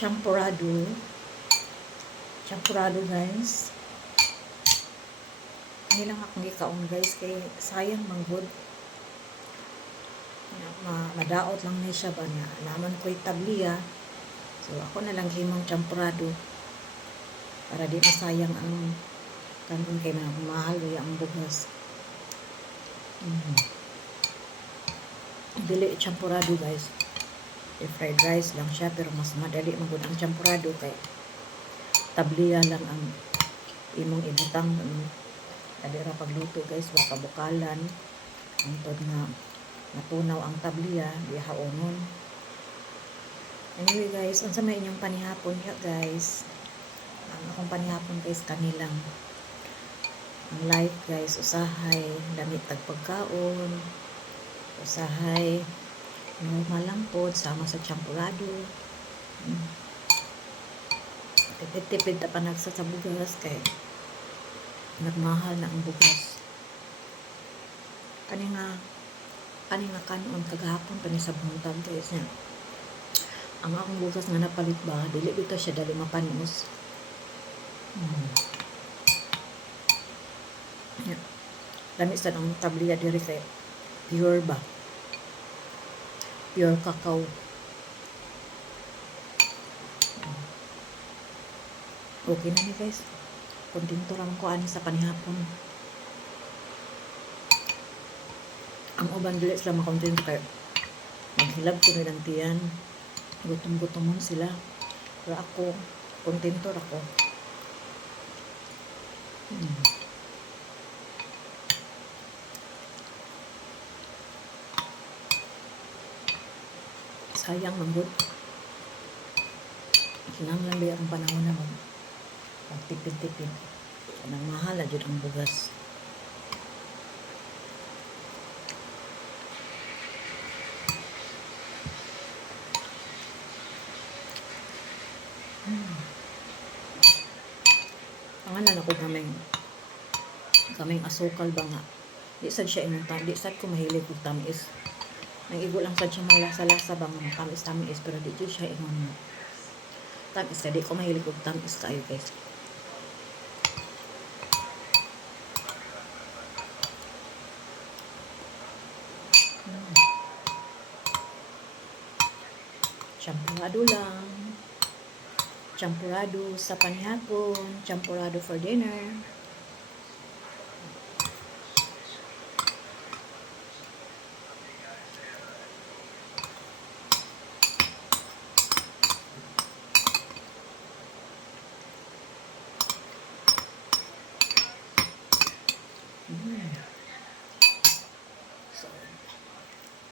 champurado. Champurado guys. Hindi lang akong gikaon guys. Kaya sayang manggod. Madaot lang na siya ba na. Naman ko'y tabliya. So ako na lang himong champurado. Para di masayang ang kanon kay mahal ang bugas. Dili champurado guys. Fried rice lang siya pero mas madali magud ang champurado kay tabliya lang ang imong ibutang kadira pagluto guys, baka bukalan antod nga natunaw ang tabliya di haonon. Anyway guys, unsa may inyong panihapon ya guys? Ang akong panihapon guys kanilang ang life guys, usahay damit tagpagkaon, usahay normal lang po sama sa champurado. Tipid-tipid na panagsa sa bugas kay nagmahal na ang bugas. Kani nga kanon kagahapon pani sa buntag guys niya. Ang akong bugas nga napalit ba, dili bitaw siya dali mapanos. Lami sa ang tabliya diri kay pure ba? Pure cacao. Okay na ni guys. Kontento lang ko ani sa panihapon. Ang uban dili sila makontento kay maghilab ko ng tiyan. Gutom-gutomon sila. Pero ako, kontento ako. Sayang manggod. Kinahanglan ba ang panahon na magtipid-tipid. Kanang mahal na dyan ang bugas. Pangalan ako kaming asukal ba nga. Di sad siya imong di sad ko mahilig og tamis. Nang igo lang sad siya malasa-lasa ba nga tamis pero di siya imong tamis. Di ko mahilig og tamis kayo guys. Champurado lang. Champurado sa panihapon. Champurado for dinner.